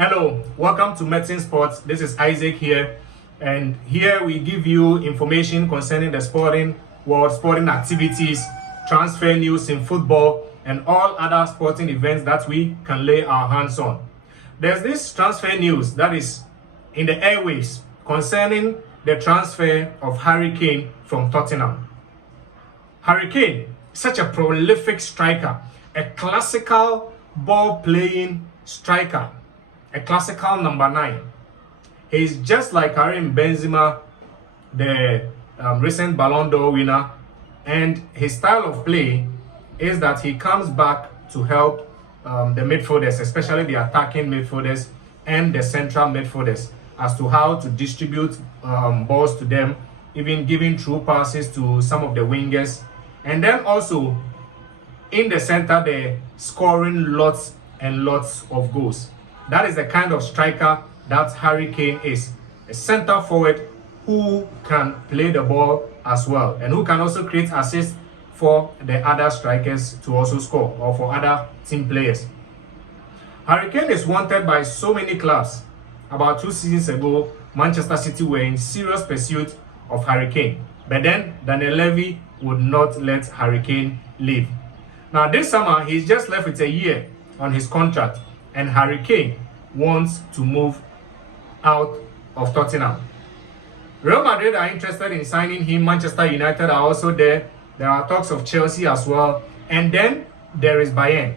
Hello, welcome to Medicine Sports. This is Isaac here, and here we give you information concerning the sporting world, sporting activities, transfer news in football, and all other sporting events that we can lay our hands on. There's this transfer news that is in the airwaves concerning the transfer of Harry Kane from Tottenham. Harry Kane, such a prolific striker, a classical ball-playing striker, a classical number 9. He's just like Karim Benzema, the recent Ballon d'Or winner, and his style of play is that he comes back to help the midfielders, especially the attacking midfielders and the central midfielders, as to how to distribute balls to them, even giving through passes to some of the wingers, and then also in the center they're scoring lots and lots of goals. That is the kind of striker that Harry Kane is. A center forward who can play the ball as well and who can also create assists for the other strikers to also score, or for other team players. Harry Kane is wanted by so many clubs. About 2 seasons ago, Manchester City were in serious pursuit of Harry Kane. But then Daniel Levy would not let Harry Kane leave. Now this summer, he's just left with a year on his contract, and Harry Kane wants to move out of Tottenham. Real Madrid are interested in signing him. Manchester United are also there. There are talks of Chelsea as well. And then there is Bayern.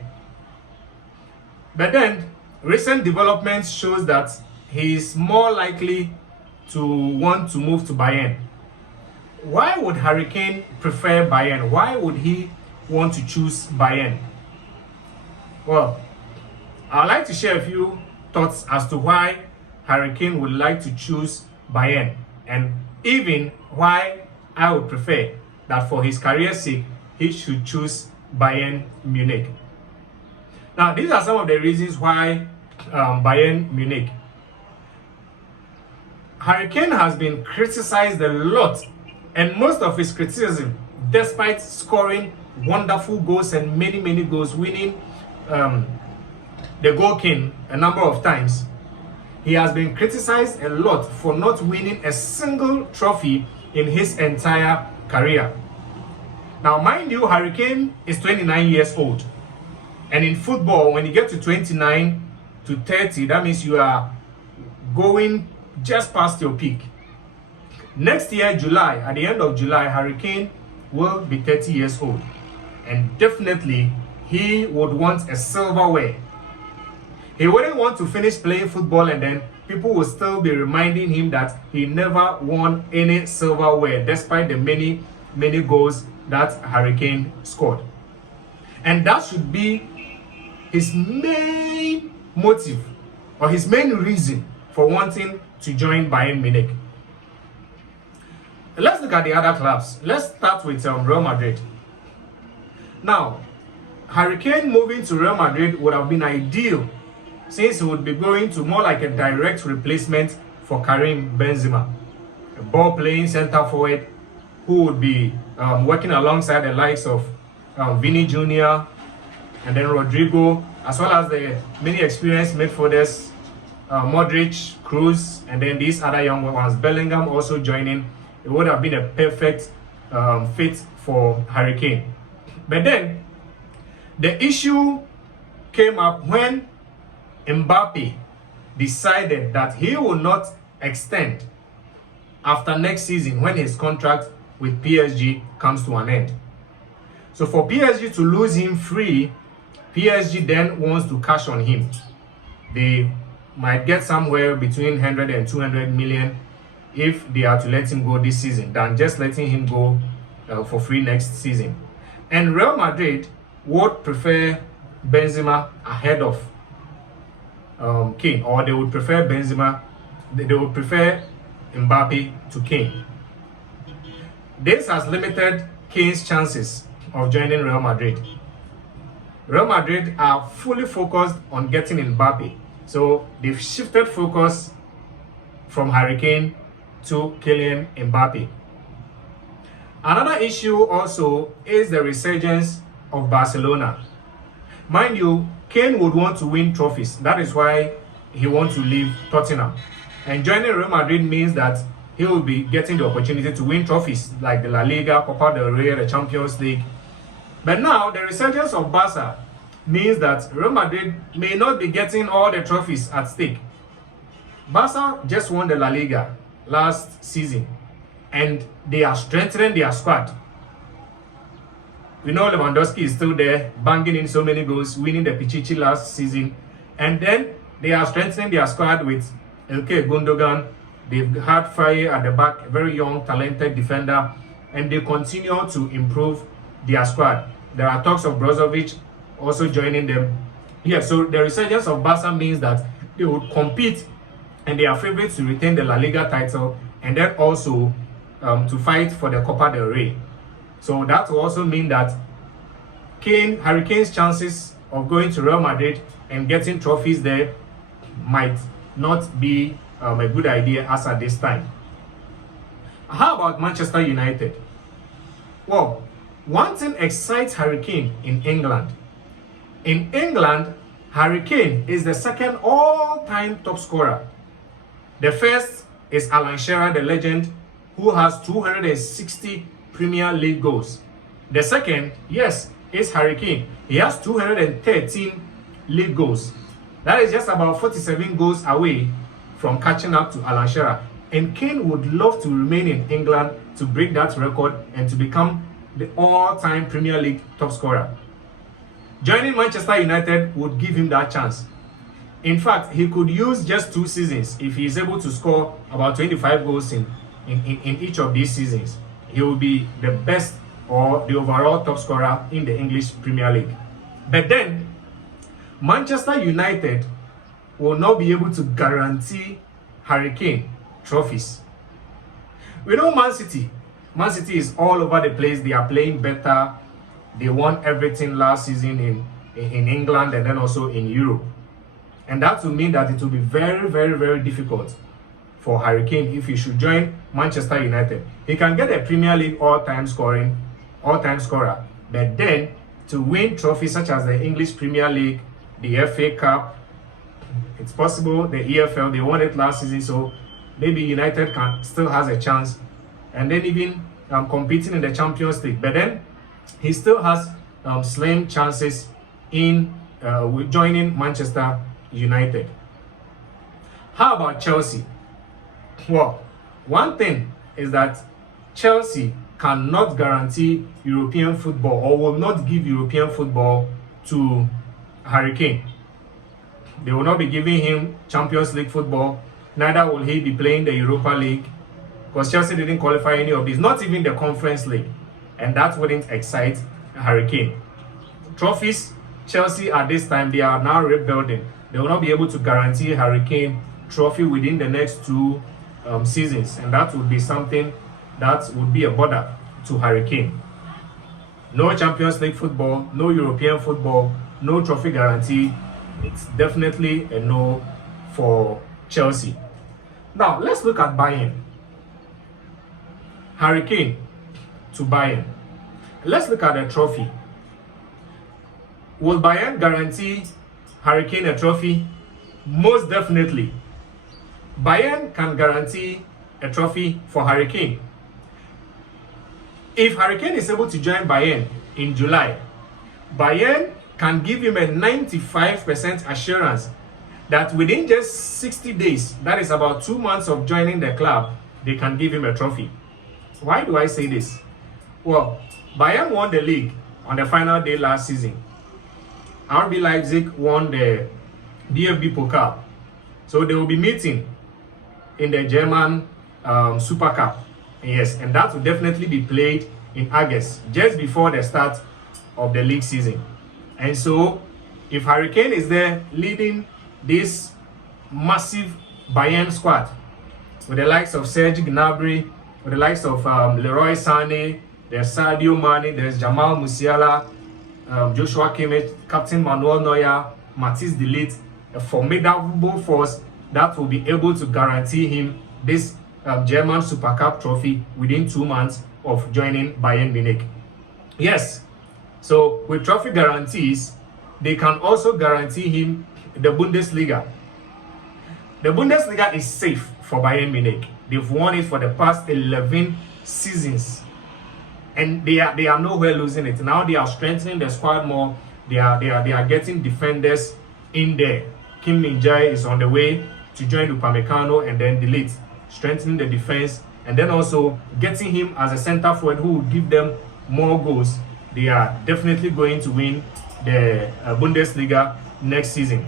But then recent developments shows that he is more likely to want to move to Bayern. Why would Harry Kane prefer Bayern? Why would he want to choose Bayern? Well, I'd like to share a few thoughts as to why Harry Kane would like to choose Bayern, and even why I would prefer that for his career's sake, he should choose Bayern Munich. Now, these are some of the reasons why Bayern Munich. Harry Kane has been criticized a lot, and most of his criticism, despite scoring wonderful goals and many goals, winning the Goal King a number of times, he has been criticized a lot for not winning a single trophy in his entire career. Now, mind you, Harry Kane is 29 years old. And in football, when you get to 29 to 30, that means you are going just past your peak. Next year, July, at the end of July, Harry Kane will be 30 years old. And definitely, he would want a silverware. He wouldn't want to finish playing football and then people will still be reminding him that he never won any silverware, despite the many goals that Harry Kane scored. And that should be his main motive, or his main reason for wanting to join Bayern Munich. Let's look at the other clubs. Let's start with Real Madrid. Now, Harry Kane moving to Real Madrid would have been ideal, since he would be going to more like a direct replacement for Karim Benzema, a ball-playing center forward who would be working alongside the likes of Vini Jr. and then Rodrigo, as well as the many experienced midfielders, Modric, Kroos, and then these other young ones, Bellingham also joining. It would have been a perfect fit for Harry Kane. But then the issue came up when Mbappe decided that he will not extend after next season, when his contract with PSG comes to an end. So for PSG to lose him free, PSG then wants to cash on him. They might get somewhere between 100 and 200 million if they are to let him go this season, than just letting him go for free next season. And Real Madrid would prefer Benzema ahead of Kane, or they would prefer Benzema, they would prefer Mbappe to Kane. This has limited Kane's chances of joining Real Madrid. Real Madrid are fully focused on getting Mbappe, so they've shifted focus from Harry Kane to Kylian Mbappe. Another issue also is the resurgence of Barcelona. Mind you, Kane would want to win trophies. That is why he wants to leave Tottenham. And joining Real Madrid means that he will be getting the opportunity to win trophies like the La Liga, Copa del Rey, the Champions League. But now, the resurgence of Barca means that Real Madrid may not be getting all the trophies at stake. Barca just won the La Liga last season, and they are strengthening their squad. We know Lewandowski is still there, banging in so many goals, winning the Pichichi last season. And then they are strengthening their squad with Ilkay Gundogan. They've had Fire at the back, a very young, talented defender. And they continue to improve their squad. There are talks of Brozovic also joining them. Yeah, so the resurgence of Barca means that they would compete and they are favorites to retain the La Liga title and then also to fight for the Copa del Rey. So that will also mean that Harry Kane's chances of going to Real Madrid and getting trophies there might not be a good idea as at this time. How about Manchester United? Well, one thing excites Harry Kane in England. In England, Harry Kane is the second all-time top scorer. The first is Alan Shearer, the legend, who has 260 Premier League goals. The second, yes, is Harry Kane. He has 213 league goals. That is just about 47 goals away from catching up to Alan Shearer. And Kane would love to remain in England to break that record and to become the all-time Premier League top scorer. Joining Manchester United would give him that chance. In fact, he could use just 2 seasons if he is able to score about 25 goals in each of these seasons. He will be the best or the overall top scorer in the English Premier League. But then, Manchester United will not be able to guarantee Harry Kane trophies. We know Man City. Man City is all over the place. They are playing better. They won everything last season in England and then also in Europe. And that will mean that it will be very, very, very difficult for Harry Kane if he should join Manchester United. He can get a Premier League all-time scorer, but then to win trophies such as the English Premier League, the FA Cup, it's possible the EFL, they won it last season, so maybe United still has a chance, and then even competing in the Champions League. But then he still has slim chances in joining Manchester United. How about Chelsea? Well, one thing is that Chelsea cannot guarantee European football or will not give European football to Harry Kane. They will not be giving him Champions League football, neither will he be playing the Europa League, because Chelsea didn't qualify any of these, not even the Conference League, and that wouldn't excite Harry Kane. Trophies, Chelsea at this time, they are now rebuilding. They will not be able to guarantee Harry Kane trophy within the next 2 seasons, and that would be something that would be a bother to Harry Kane. No Champions League football, no European football, no trophy guarantee. It's definitely a no for Chelsea. Now, let's look at Bayern. Harry Kane to Bayern. Let's look at the trophy. Will Bayern guarantee Harry Kane a trophy? Most definitely. Bayern can guarantee a trophy for Harry Kane. If Harry Kane is able to join Bayern in July, Bayern can give him a 95% assurance that within just 60 days, that is about 2 months of joining the club, they can give him a trophy. Why do I say this? Well, Bayern won the league on the final day last season. RB Leipzig won the DFB Pokal. So they will be meeting in the German Super Cup. Yes, and that will definitely be played in August, just before the start of the league season. And so, if Harry Kane is there leading this massive Bayern squad, with the likes of Serge Gnabry, with the likes of Leroy Sané, there's Sadio Mane, there's Jamal Musiala, Joshua Kimmich, Captain Manuel Neuer, Mathis de Ligt, a formidable force that will be able to guarantee him this German Super Cup trophy within 2 months of joining Bayern Munich. Yes, so with trophy guarantees, they can also guarantee him the Bundesliga. The Bundesliga is safe for Bayern Munich. They've won it for the past 11 seasons. And they are nowhere losing it. Now they are strengthening the squad more. They are getting defenders in there. Kim Min-jae is on the way to join Upamecano and then delete, strengthening the defense, and then also getting him as a center forward who will give them more goals. They are definitely going to win the Bundesliga next season.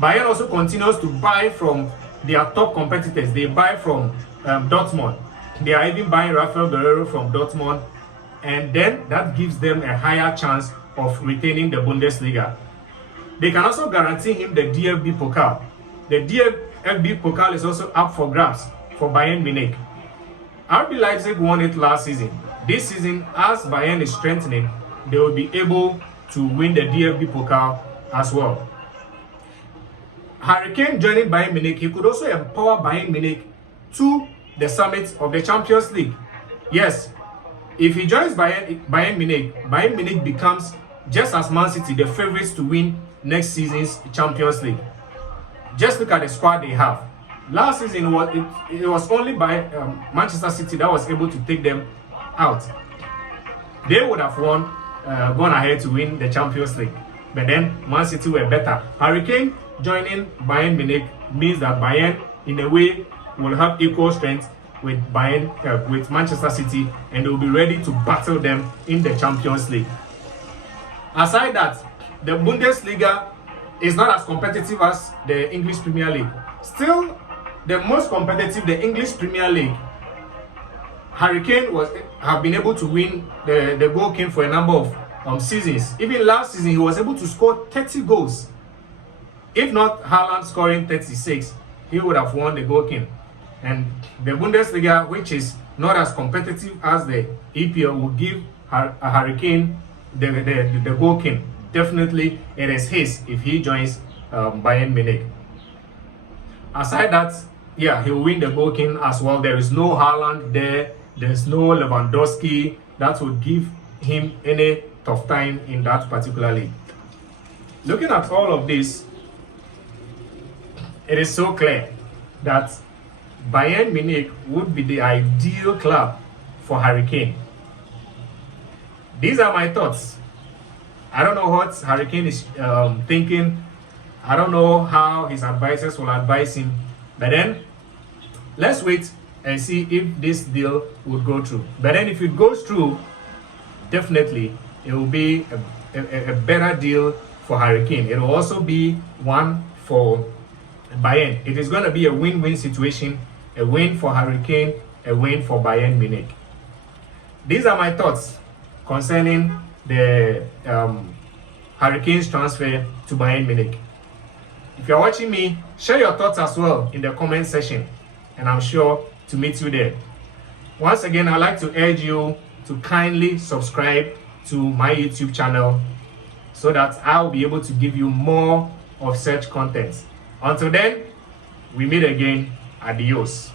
Bayern also continues to buy from their top competitors. They buy from Dortmund. They are even buying Rafael Guerreiro from Dortmund, and then that gives them a higher chance of retaining the Bundesliga. They can also guarantee him the DFB Pokal. The DFB Pokal is also up for grabs for Bayern Munich. RB Leipzig won it last season. This season, as Bayern is strengthening, they will be able to win the DFB Pokal as well. Harry Kane joining Bayern Munich, he could also empower Bayern Munich to the summit of the Champions League. Yes, if he joins Bayern Munich becomes, just as Man City, the favorites to win next season's Champions League. Just look at the squad they have. Last season, it was only by Manchester City that was able to take them out. They would have gone ahead to win the Champions League. But then Man City were better. Harry Kane joining Bayern Munich means that Bayern, in a way, will have equal strength with with Manchester City, and they will be ready to battle them in the Champions League. Aside that, the Bundesliga is not as competitive as the English Premier League. Still, the most competitive, the English Premier League, Harry Kane have been able to win the Goal King for a number of seasons. Even last season, he was able to score 30 goals. If not Haaland scoring 36, he would have won the Goal King. And the Bundesliga, which is not as competitive as the EPL, will give Harry Kane the Goal King. Definitely, it is his if he joins Bayern Munich. Aside that, yeah, he will win the Goal King as well. There is no Haaland there. There's no Lewandowski that would give him any tough time in that particular league. Looking at all of this, it is so clear that Bayern Munich would be the ideal club for Harry Kane. These are my thoughts. I don't know what Harry Kane is thinking. I don't know how his advisors will advise him. But then, let's wait and see if this deal would go through. But then if it goes through, definitely it will be a better deal for Harry Kane. It will also be one for Bayern. It is going to be a win-win situation. A win for Harry Kane, a win for Bayern Munich. These are my thoughts concerning the Harry Kane's transfer to Bayern Munich. If you're watching me, share your thoughts as well in the comment section, and I'm sure to meet you there. Once again, I'd like to urge you to kindly subscribe to my YouTube channel so that I'll be able to give you more of such content. Until then, we meet again. Adios.